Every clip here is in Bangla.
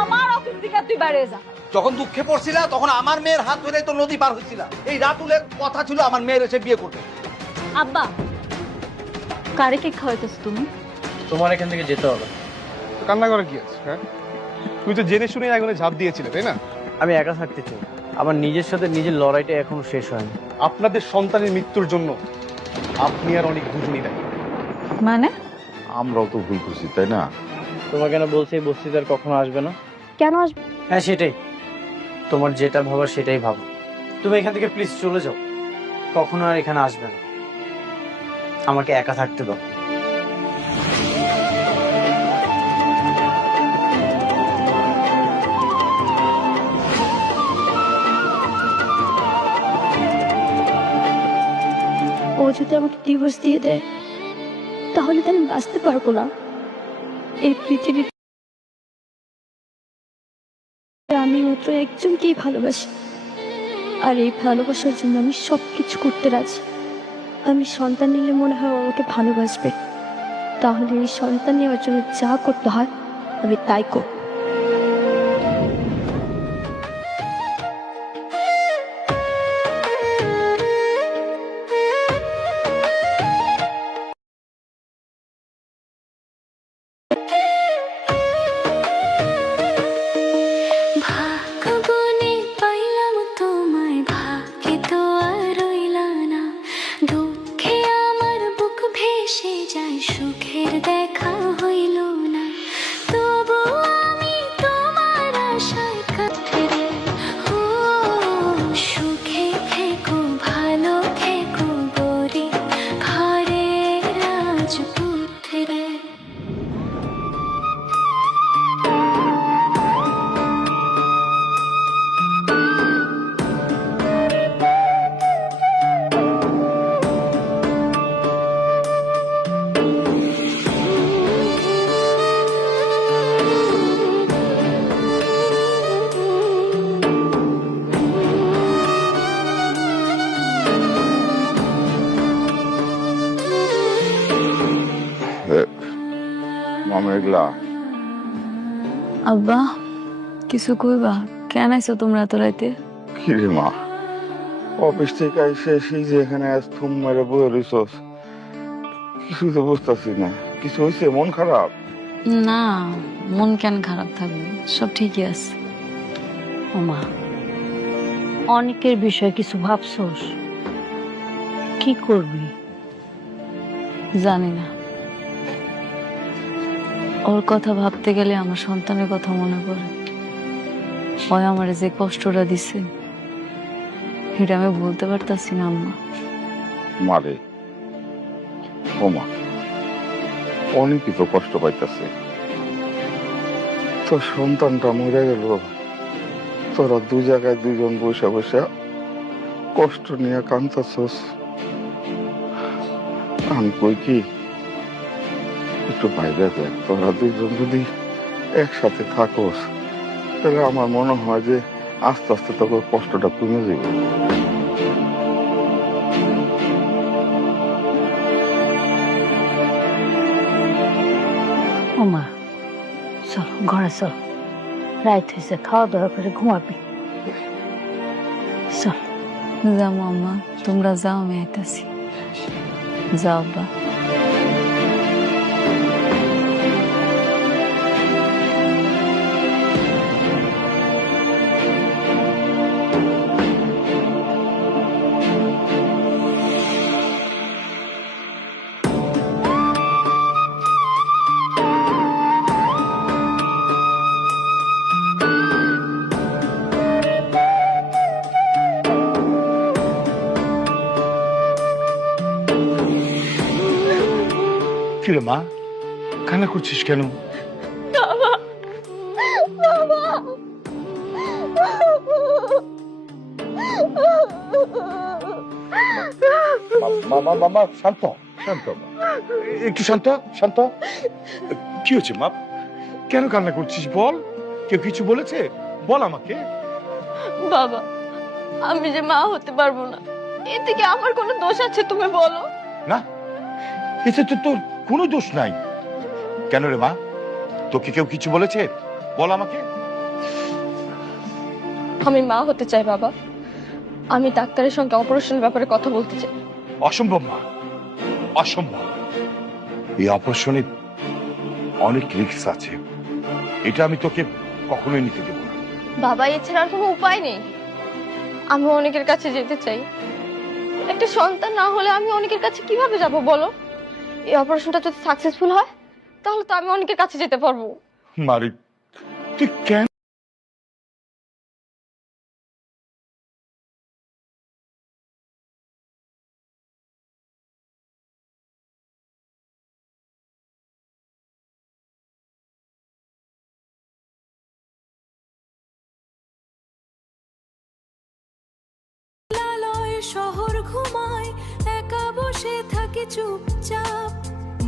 আমার অফিস থেকে তুই বাইরে যা। যখন দুঃখে পড়ছিলা তখন আমার মেয়ের হাত ধরে তো নদী পার হয়েছিল। এই রাতুলের কথা ছিল আমার মেয়ের এসে বিয়ে করতে। আব্বা, কারে কেক খাওয়াইতেছ তুমি? তোমার এখান থেকে যেতে হবে। কান্না করে কি আছে? হ্যাঁ, তুই তো জেনে শুনে আগুনে ঝাঁপ দিয়েছিলে, তাই না? আমি একা থাকতে চাই। আমার নিজের সাথে নিজের লড়াইটা এখনো শেষ হয়নি। আপনাদের সন্তানের মৃত্যুর জন্য আপনি আর অনেক দুজনই দায়ী। মানে? আমরাও তো ভুল করছি, তাই না? তোমাকে না বলছি এই বস্তিতে আর কখনো আসবে না? কেন আসবে? হ্যাঁ সেটাই, তোমার যেটা ভাবার সেটাই ভাবো। তুমি এখান থেকে প্লিজ চলে যাও, কখনো আর এখানে আসবে না। আমাকে একা থাকতে দাও। ও যদি আমাকে ডিভোর্স দিয়ে দেয় তাহলে তো আমি বাঁচতে পারবো না। এই পৃথিবীতে আমি মাত্র একজনকেই ভালোবাসি, আর এই ভালোবাসার জন্য আমি সবকিছু করতে রাজি। আমি সন্তান নিলে মনে হয় ও আমাকে ভালোবাসবে, তাহলে এই সন্তান নেওয়ার জন্য যা করতে হয় আমি তাই করব। মামলা আব্বা, কিছু কইবা? কেন আইছো তোমরা এত রাইতে? কি রে মা, অফিস থেকে এসে সেই যে এখানে আজ থুম মেরে বয়ে রইছস, কিছু তো বুঝতেছি না। কিছু হয়েছে? মন খারাপ? না, মন কেন খারাপ থাকবে, সব ঠিকই আছে। ওমা, অনেকের বিষয়ে কিছু ভাবছোস? কি করবি জানি না। ওর কথা ভাবতে গেলে আমার সন্তানের কথা মনে পড়ে। ওই আমার যে কষ্টটা দিছে এটা আমি বলতে পারতাছি না আম্মা। মারে ও মা, অনেকই তো কষ্ট পাইতেছে। তোর সন্তানটা মরে গেল, তোরা দু জায়গায় দুজন বসে বসে কষ্ট নিয়ে কাঁদতেছস। আমি কই কি, একটু বাইরে দেখ, তোরা দুজন যদি একসাথে থাকোস তাহলে আমার মনে হয় যে আস্তে আস্তে তোকে কষ্টটা কমে যাবে। ওমা, চল ঘরে চল, রাইত হয়েছে, খাওয়া দাওয়া করে ঘুমাবি। চল যাও আম্মা, তোমরা যাও, আমি আইতাছি। যাও বা। কি রে মা, কান্না করছিস কেন? বাবা শান্ত শান্ত, একটু শান্ত শান্ত। কি হচ্ছে মা, কেন কান্না করছিস বল? কেউ কিছু বলেছে? বল আমাকে। বাবা, আমি যে মা হতে পারবো না, এতে কি আমার কোনো দোষ আছে তুমি বলো? না, এতে তো তোর কোনো দোষ নাই। কেন রে মা, তোকে কেউ কিছু বলেছে? বল আমাকে। আমি মা হতে চাই বাবা। আমি ডাক্তারের সঙ্গে অপারেশনের ব্যাপারে কথা বলতে চাই। অসম্ভব মা, অসম্ভব। এই অপারেশনে অনেক রিস্ক আছে, এটা আমি তোকে কখনোই নিতে দেব না। বাবা, এছাড়া আর কোনো উপায় নেই। আমি অনেকের কাছে যেতে চাই। একটা সন্তান না হলে আমি অনেকের কাছে কিভাবে যাব বলো? এই অপারেশনটা যদি সাকসেসফুল হয় তাহলে তো আমি অনেকের কাছে যেতে পারবো। মারি, তুই কেন শহর ঘুমায়, একা বসে থাকে চুপচাপ,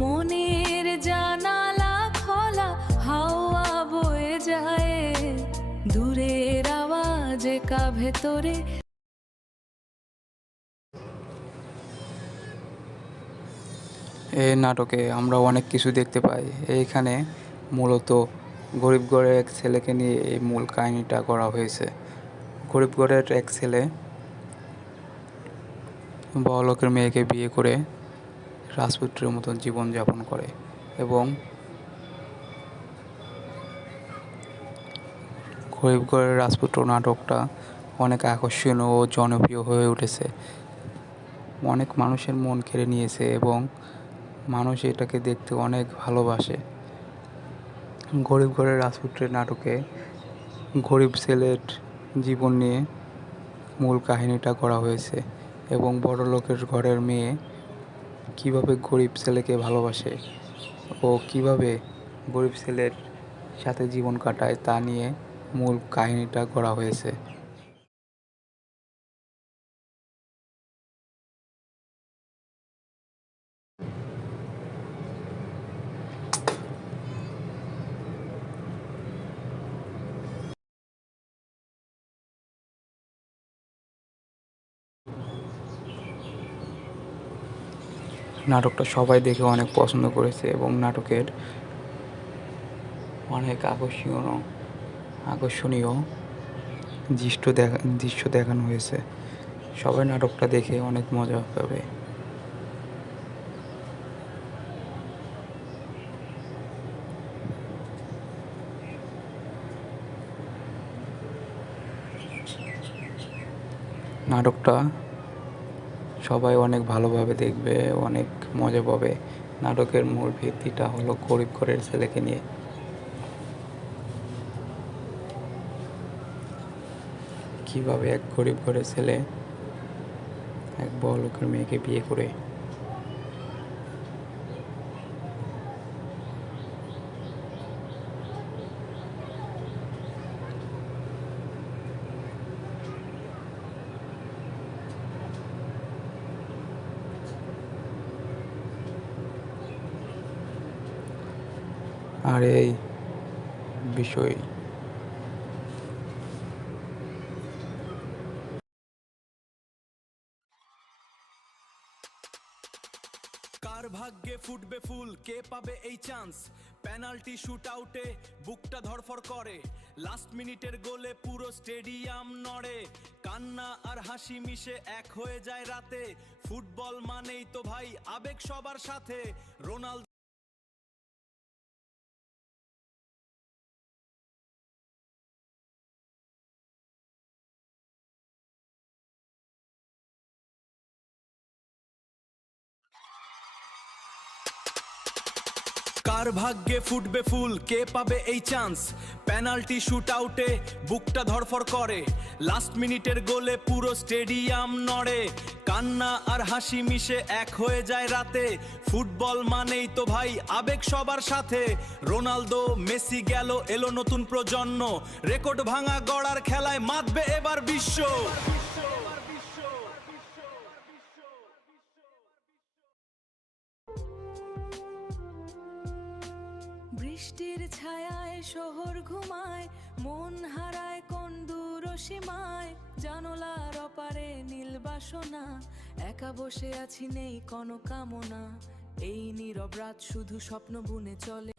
মনের জানালা খোলা, হাওয়া বয়ে যায়, দূরের আওয়াজ একা ভেতরে। এই নাটকে আমরা অনেক কিছু দেখতে পাই। এইখানে মূলত গরিবঘরের এক ছেলেকে নিয়ে এই মূল কাহিনীটা করা হয়েছে। গরিবঘরের এক ছেলে বড়লোকের মেয়েকে বিয়ে করে রাজপুত্রের মতন জীবনযাপন করে এবং গরিবঘরের রাজপুত্র নাটকটা অনেক আকর্ষণীয় ও জনপ্রিয় হয়ে উঠেছে। অনেক মানুষের মন কেড়ে নিয়েছে এবং মানুষ এটাকে দেখতে অনেক ভালোবাসে। গরিবঘরের রাজপুত্রের নাটকে গরিব ছেলের জীবন নিয়ে মূল কাহিনীটা করা হয়েছে এবং বড়লোকের ঘরের মেয়ে কিভাবে গরিব ছেলেকে ভালোবাসে ও কিভাবে গরিব ছেলের সাথে জীবন কাটায় তা নিয়ে মূল কাহিনীটা করা হয়েছে। নাটকটা সবাই দেখে অনেক পছন্দ করেছে এবং নাটকের অনেক আকর্ষণীয় দৃশ্য দেখানো হয়েছে। সবাই নাটকটা দেখে অনেক মজা পাবে। নাটকটা সবাই অনেক ভালোভাবে দেখবে, অনেক মজা পাবে। নাটকের মূল ভিত্তিটা হলো গরিব ঘরের ছেলেকে নিয়ে। কিভাবে এক গরিব ঘরের ছেলে এক বড়লোকের মেয়েকে বিয়ে করে আর এই বিষয় কার ভাগ্যে ফুটবে ফুল, কে পাবে এই চান্স, পেনাল্টি শুট আউটে বুকটা ধরফর করে, লাস্ট মিনিটের গোলে পুরো স্টেডিয়াম নড়ে, কান্না আর হাসি মিশে এক হয়ে যায় রাতে, ফুটবল মানেই তো ভাই আবেগ সবার সাথে, রোনাল্ডো কার ভাগ্যে ফুটবে ফুল, কে পাবে এই চান্স, পেনাল্টি শুট আউটে বুকটা ধরফর করে, লাস্ট মিনিটের গোলে পুরো স্টেডিয়াম নড়ে, কান্না আর হাসি মিশে এক হয়ে যায় রাতে, ফুটবল মানেই তো ভাই আবেগ সবার সাথে, রোনালদো মেসি গেল, এলো নতুন প্রজন্ম, রেকর্ড ভাঙা গড়ার খেলায় মাতবে এবার বিশ্ব। বৃষ্টির ছায়ায় শহর ঘুমায়, মন হারায় কোন দূর সীমায়, জানলার অপারে নীল বাসনা, একা বসে আছি নেই কোনো কামনা, এই নীরব রাত শুধু স্বপ্ন বুনে চলে।